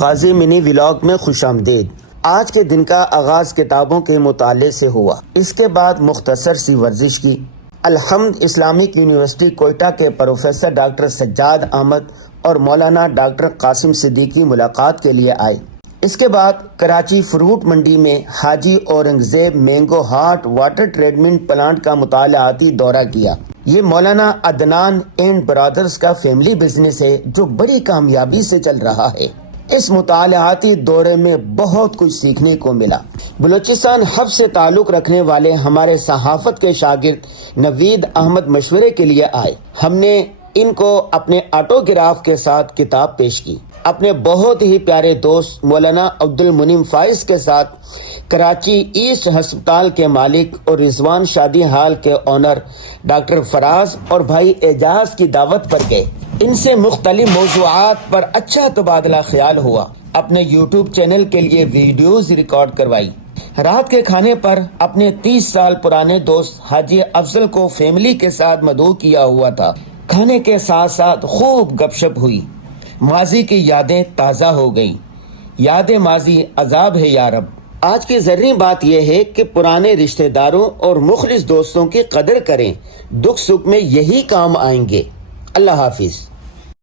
غازی منی vlog میں خوش آمدید۔ آج کے دن کا آغاز کتابوں کے مطالعے سے ہوا، اس کے بعد مختصر سی ورزش کی۔ الحمد اسلامک یونیورسٹی کوئٹہ کے پروفیسر ڈاکٹر سجاد احمد اور مولانا ڈاکٹر قاسم صدیقی ملاقات کے لیے آئے۔ اس کے بعد کراچی فروٹ منڈی میں Haji Aurangzeb mango heart water treatment plant کا مطالعاتی دورہ کیا۔ یہ مولانا عدنان اینڈ برادرز کا فیملی بزنس ہے جو بڑی کامیابی سے چل رہا ہے۔ اس مطالعاتی دورے میں بہت کچھ سیکھنے کو ملا۔ بلوچستان ہب سے تعلق رکھنے والے ہمارے صحافت کے شاگرد نوید احمد مشورے کے لیے آئے۔ ہم نے ان کو اپنے آٹوگراف کے ساتھ کتاب پیش کی۔ اپنے بہت ہی پیارے دوست مولانا عبد المنعم فائز کے ساتھ کراچی ایسٹ ہسپتال کے مالک اور رضوان شادی ہال کے آنر ڈاکٹر فراز اور بھائی اعجاز کی دعوت پر گئے۔ ان سے مختلف موضوعات پر اچھا تبادلہ خیال ہوا۔ اپنے یوٹیوب چینل کے لیے ویڈیوز ریکارڈ کروائی۔ رات کے کھانے پر اپنے 30 سال پرانے دوست حاجی افضل کو فیملی کے ساتھ مدعو کیا ہوا تھا۔ کھانے کے ساتھ ساتھ خوب گپ شپ ہوئی۔ ماضی کی یادیں تازہ ہو گئیں۔ یاد ماضی عذاب ہے یا رب۔ آج کی ضروری بات یہ ہے کہ پرانے رشتہ داروں اور مخلص دوستوں کی قدر کریں، دکھ سکھ میں یہی کام آئیں گے۔ اللہ حافظ۔